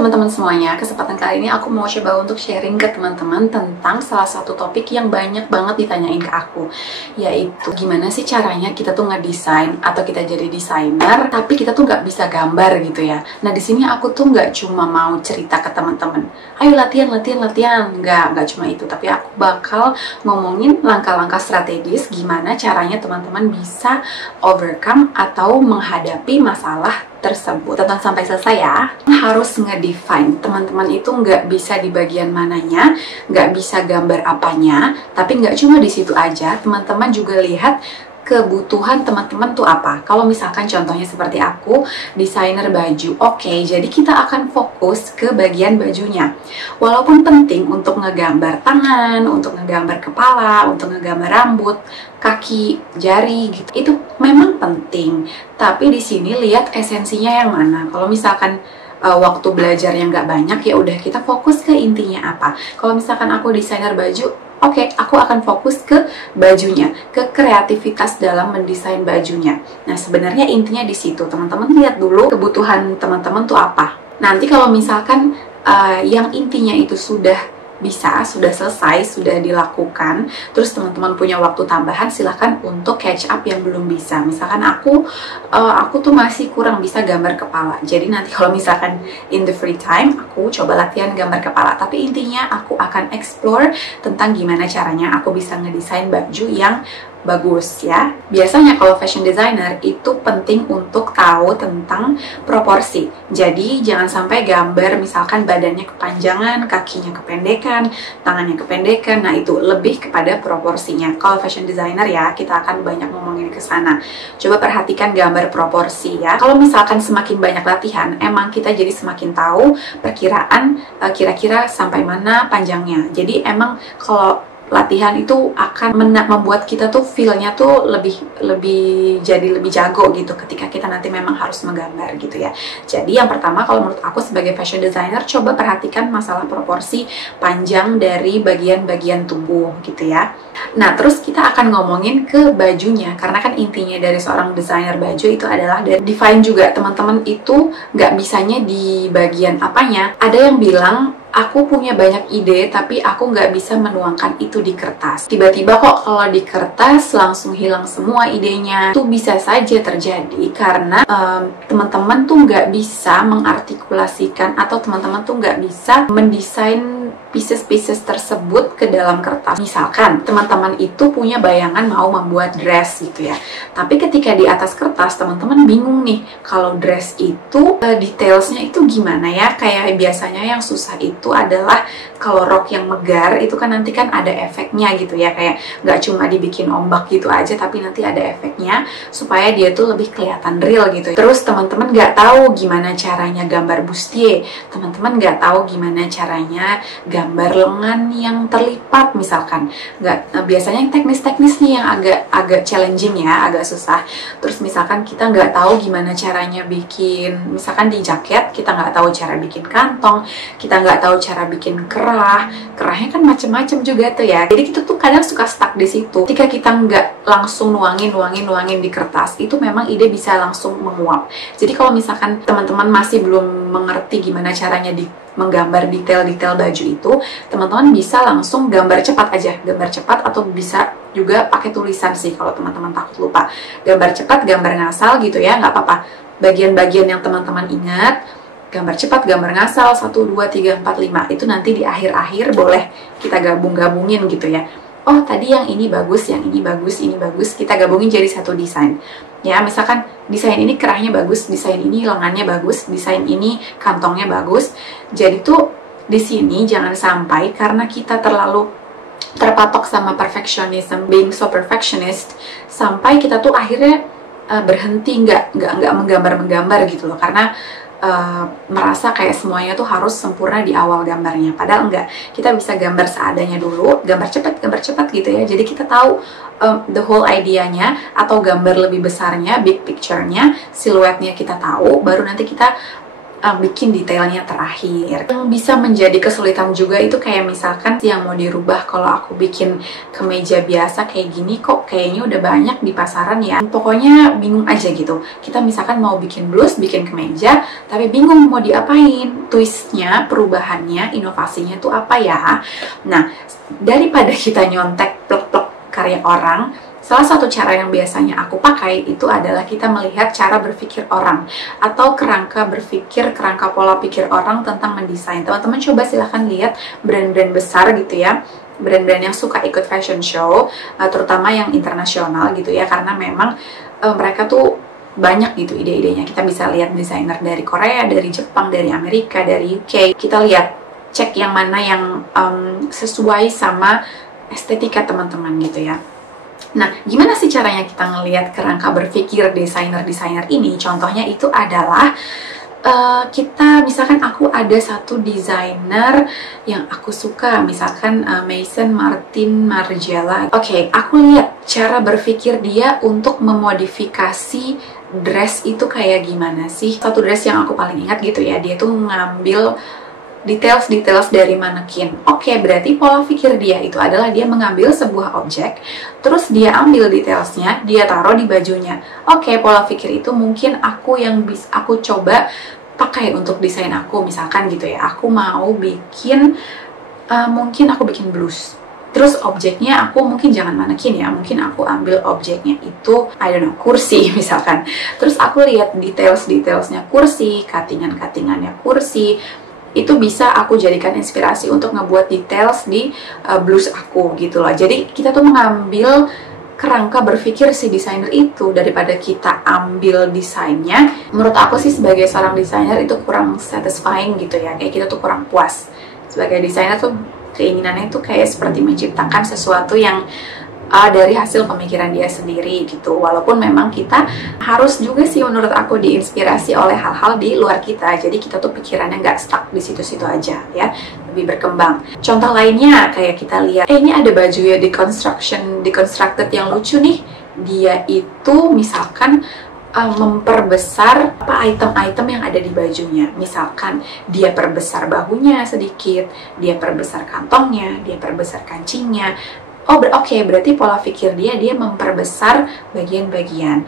teman-teman semuanya, kesempatan kali ini aku mau coba untuk sharing ke teman-teman tentang salah satu topik yang banyak banget ditanyain ke aku, yaitu gimana sih caranya kita tuh ngedesain atau kita jadi desainer tapi kita tuh nggak bisa gambar gitu ya. Nah di sini aku tuh nggak cuma mau cerita ke teman-teman, ayo latihan, nggak cuma itu, tapi aku bakal ngomongin langkah-langkah strategis gimana caranya teman-teman bisa overcome atau menghadapi masalah tersebut. Tonton sampai selesai ya. Harus ngedefine, teman-teman itu nggak bisa di bagian mananya, nggak bisa gambar apanya, tapi nggak cuma di situ aja, teman-teman juga lihat kebutuhan teman-teman tuh apa. Kalau misalkan contohnya seperti aku, desainer baju, oke, jadi kita akan fokus ke bagian bajunya. Walaupun penting untuk ngegambar tangan, untuk ngegambar kepala, untuk ngegambar rambut, kaki, jari gitu, itu memang penting. Tapi di sini lihat esensinya yang mana. Kalau misalkan waktu belajar yang nggak banyak, ya udah kita fokus ke intinya apa. Kalau misalkan aku desainer baju, oke, aku akan fokus ke bajunya, ke kreativitas dalam mendesain bajunya. Nah, sebenarnya intinya di situ. Teman-teman lihat dulu kebutuhan teman-teman tuh apa. Nanti kalau misalkan yang intinya itu sudah bisa, sudah selesai, sudah dilakukan, terus teman-teman punya waktu tambahan, silahkan untuk catch up yang belum bisa. Misalkan aku tuh masih kurang bisa gambar kepala, jadi nanti kalau misalkan in the free time aku coba latihan gambar kepala, tapi intinya aku akan explore tentang gimana caranya aku bisa ngedesain baju yang bagus ya. Biasanya kalau fashion designer itu penting untuk tahu tentang proporsi. Jadi jangan sampai gambar misalkan badannya kepanjangan, kakinya kependekan, tangannya kependekan. Nah, itu lebih kepada proporsinya. Kalau fashion designer ya, kita akan banyak ngomongin ke sana. Coba perhatikan gambar proporsi ya. Kalau misalkan semakin banyak latihan, emang kita jadi semakin tahu perkiraan kira-kira sampai mana panjangnya. Jadi emang kalau latihan itu akan membuat kita tuh feel-nya tuh lebih jago gitu ketika kita nanti memang harus menggambar gitu ya. Jadi yang pertama, kalau menurut aku sebagai fashion designer, coba perhatikan masalah proporsi panjang dari bagian-bagian tubuh gitu ya. Nah, terus kita akan ngomongin ke bajunya, karena kan intinya dari seorang desainer baju itu adalah dari define juga. Teman-teman itu nggak bisanya di bagian apanya. Ada yang bilang, aku punya banyak ide, tapi aku nggak bisa menuangkan itu di kertas. Tiba-tiba kok kalau di kertas langsung hilang semua idenya. Itu bisa saja terjadi karena teman-teman tuh nggak bisa mengartikulasikan, atau teman-teman tuh nggak bisa mendesain pieces-pieces tersebut ke dalam kertas. Misalkan teman-teman itu punya bayangan mau membuat dress gitu ya, tapi ketika di atas kertas teman-teman bingung nih, kalau dress itu detailsnya itu gimana ya. Kayak biasanya yang susah itu adalah kalau rok yang megar itu kan nanti kan ada efeknya gitu ya, kayak nggak cuma dibikin ombak gitu aja, tapi nanti ada efeknya supaya dia tuh lebih kelihatan real gitu. Terus teman-teman nggak tahu gimana caranya gambar bustier, teman-teman nggak tahu gimana caranya gambar lengan yang terlipat misalkan. Biasanya yang teknis-teknis nih yang agak challenging ya, agak susah. Terus misalkan kita nggak tahu gimana caranya bikin, misalkan di jaket kita nggak tahu cara bikin kantong, kita nggak tahu cara bikin kerahnya kan macem-macem juga tuh ya. Jadi kita tuh kadang suka stuck di situ. Ketika kita nggak langsung nuangin di kertas, itu memang ide bisa langsung menguap. Jadi kalau misalkan teman-teman masih belum mengerti gimana caranya menggambar detail-detail baju itu, teman-teman bisa langsung gambar cepat aja, atau bisa juga pakai tulisan sih kalau teman-teman takut lupa. Gambar cepat, gambar ngasal gitu ya, nggak apa-apa. Bagian-bagian yang teman-teman ingat, gambar cepat, gambar ngasal, 1, 2, 3, 4, 5. Itu nanti di akhir-akhir boleh kita gabung-gabungin gitu ya. Oh, tadi yang ini bagus, yang ini bagus, kita gabungin jadi satu desain. Ya, misalkan desain ini kerahnya bagus, desain ini lengannya bagus, desain ini kantongnya bagus. Jadi tuh di sini jangan sampai karena kita terlalu terpatok sama perfectionism, being so perfectionist, sampai kita tuh akhirnya berhenti nggak menggambar gitu loh, karena merasa kayak semuanya tuh harus sempurna di awal gambarnya. Padahal enggak, kita bisa gambar seadanya dulu, gambar cepat gitu ya. Jadi kita tahu the whole idea-nya, atau gambar lebih besarnya, big picture-nya, siluetnya kita tahu, baru nanti kita bikin detailnya terakhir. Yang bisa menjadi kesulitan juga itu kayak misalkan yang mau dirubah. Kalau aku bikin kemeja biasa kayak gini kok kayaknya udah banyak di pasaran ya. Pokoknya bingung aja gitu. Kita misalkan mau bikin blus, bikin kemeja, tapi bingung mau diapain. Twistnya, perubahannya, inovasinya tuh apa ya? Nah, daripada kita nyontek plek-plek karya orang, salah satu cara yang biasanya aku pakai itu adalah kita melihat cara berpikir orang atau kerangka berpikir, kerangka pola pikir orang tentang mendesain. Teman-teman coba silahkan lihat brand-brand besar gitu ya, brand-brand yang suka ikut fashion show, terutama yang internasional gitu ya, karena memang mereka tuh banyak gitu ide-idenya. Kita bisa lihat desainer dari Korea, dari Jepang, dari Amerika, dari UK. Kita lihat, cek yang mana yang sesuai sama estetika teman-teman gitu ya. Nah, gimana sih caranya kita ngelihat kerangka berpikir desainer-desainer ini? Contohnya itu adalah kita, misalkan aku ada satu desainer yang aku suka, misalkan Maison Martin Margiela. Oke, aku lihat cara berpikir dia untuk memodifikasi dress itu kayak gimana sih. Satu dress yang aku paling ingat gitu ya, dia tuh ngambil details dari manekin. Oke, berarti pola pikir dia itu adalah dia mengambil sebuah objek, terus dia ambil detailsnya, dia taruh di bajunya. Oke, pola pikir itu mungkin aku coba pakai untuk desain aku, misalkan gitu ya. Aku mau bikin, mungkin aku bikin blus. Terus objeknya aku mungkin jangan manekin ya, mungkin aku ambil objeknya itu, I don't know, kursi misalkan. Terus aku lihat detailsnya kursi, cuttingannya kursi. Itu bisa aku jadikan inspirasi untuk ngebuat details di blus aku gitu loh. Jadi kita tuh mengambil kerangka berpikir si desainer itu daripada kita ambil desainnya. Menurut aku sih sebagai seorang desainer itu kurang satisfying gitu ya, kayak kita tuh kurang puas. Sebagai desainer tuh keinginannya itu kayak seperti menciptakan sesuatu yang dari hasil pemikiran dia sendiri gitu. Walaupun memang kita harus juga sih menurut aku diinspirasi oleh hal-hal di luar kita. Jadi kita tuh pikirannya nggak stuck di situ-situ aja ya, lebih berkembang. Contoh lainnya kayak kita lihat, ini ada baju ya deconstructed yang lucu nih. Dia itu misalkan memperbesar item-item yang ada di bajunya. Misalkan dia perbesar bahunya sedikit, dia perbesar kantongnya, dia perbesar kancingnya. Oke, berarti pola pikir dia memperbesar bagian-bagian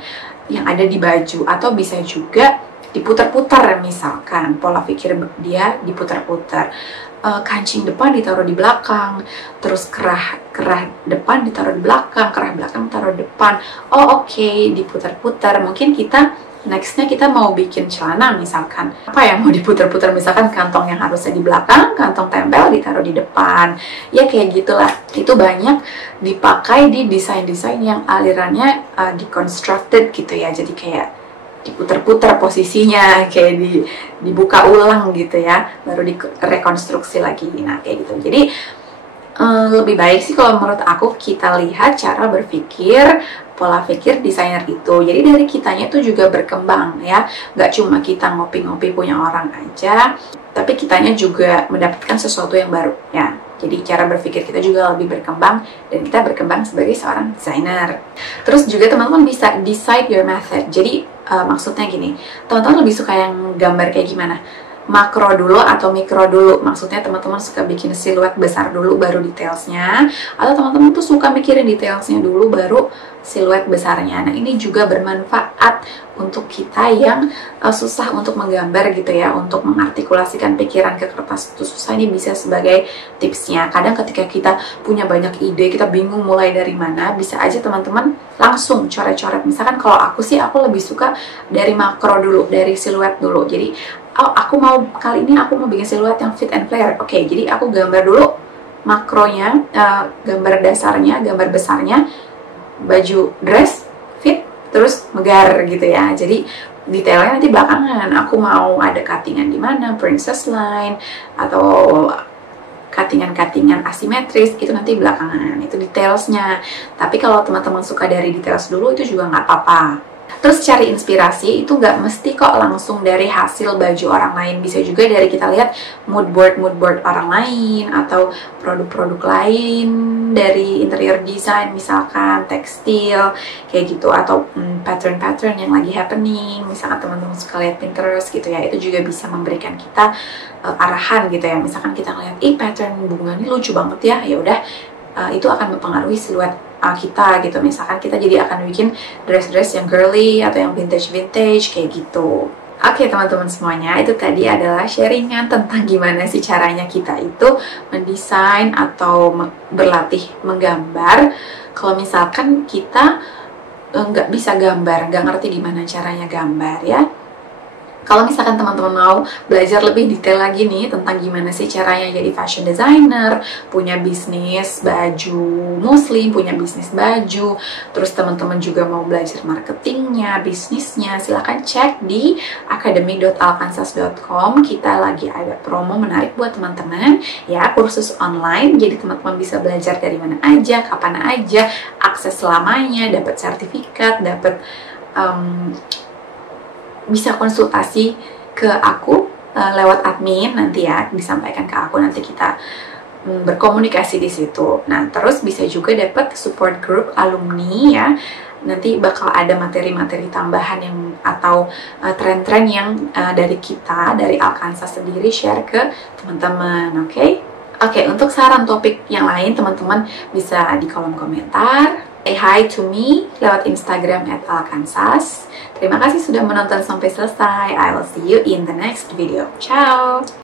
yang ada di baju. Atau bisa juga diputar-putar, misalkan pola pikir dia diputar-putar. Kancing depan ditaruh di belakang, terus kerah depan ditaruh di belakang, kerah belakang taruh depan. Oke, diputar-putar. Mungkin kita nextnya kita mau bikin celana misalkan, apa ya mau diputar-putar, misalkan kantong yang harusnya di belakang, kantong tempel ditaruh di depan, ya kayak gitulah. Itu banyak dipakai di desain-desain yang alirannya deconstructed gitu ya, jadi kayak diputar-putar posisinya, kayak dibuka ulang gitu ya, baru direkonstruksi lagi. Nah kayak gitu. Jadi lebih baik sih kalau menurut aku kita lihat cara berpikir, pola pikir desainer itu. Jadi dari kitanya itu juga berkembang ya, nggak cuma kita ngopi-ngopi punya orang aja, tapi kitanya juga mendapatkan sesuatu yang baru ya. Jadi cara berpikir kita juga lebih berkembang dan kita berkembang sebagai seorang desainer. Terus juga teman-teman bisa decide your method. Jadi maksudnya gini, teman-teman lebih suka yang gambar kayak gimana? Makro dulu atau mikro dulu? Maksudnya teman-teman suka bikin siluet besar dulu baru detailsnya, atau teman-teman tuh suka mikirin detailsnya dulu baru siluet besarnya? Nah ini juga bermanfaat untuk kita yang susah untuk menggambar gitu ya, untuk mengartikulasikan pikiran ke kertas itu susah. Ini bisa sebagai tipsnya. Kadang ketika kita punya banyak ide, kita bingung mulai dari mana, bisa aja teman-teman langsung coret-coret. Misalkan kalau aku sih, aku lebih suka dari makro dulu, dari siluet dulu. Jadi kali ini aku mau bikin siluet yang fit and flare. Oke, jadi aku gambar dulu makronya, gambar dasarnya, gambar besarnya, baju dress fit, terus megar gitu ya. Jadi detailnya nanti belakangan. Aku mau ada cuttingan di mana, princess line atau cuttingan asimetris, itu nanti belakangan. Itu detailsnya. Tapi kalau teman-teman suka dari details dulu, itu juga nggak apa-apa. Terus cari inspirasi itu nggak mesti kok langsung dari hasil baju orang lain, bisa juga dari kita lihat mood board orang lain atau produk-produk lain dari interior design, misalkan tekstil kayak gitu, atau pattern-pattern yang lagi happening, misalkan teman-teman suka lihat Pinterest gitu ya, itu juga bisa memberikan kita arahan gitu ya. Misalkan kita ngeliat pattern bunga ini lucu banget ya, ya udah itu akan mempengaruhi siluet kita gitu. Misalkan kita jadi akan bikin dress-dress yang girly atau yang vintage-vintage kayak gitu. Oke teman-teman semuanya, itu tadi adalah sharingan tentang gimana sih caranya kita itu mendesain atau berlatih menggambar. Kalau misalkan kita nggak bisa gambar, nggak ngerti gimana caranya gambar ya. Kalau misalkan teman-teman mau belajar lebih detail lagi nih tentang gimana sih caranya jadi fashion designer, punya bisnis baju muslim, punya bisnis baju, terus teman-teman juga mau belajar marketingnya, bisnisnya, silahkan cek di academy.alkansas.com. Kita lagi ada promo menarik buat teman-teman ya, kursus online, jadi teman-teman bisa belajar dari mana aja, kapan aja, akses selamanya, dapat sertifikat, dapat bisa konsultasi ke aku lewat admin nanti ya, disampaikan ke aku, nanti kita berkomunikasi di situ. Nah, terus bisa juga dapat support group alumni ya. Nanti bakal ada materi-materi tambahan yang atau tren-tren yang dari kita, dari Alkansas sendiri share ke teman-teman, oke? Oke, untuk saran topik yang lain teman-teman bisa di kolom komentar. Say hi to me lewat Instagram @alkansas. Terima kasih sudah menonton sampai selesai. I will see you in the next video. Ciao!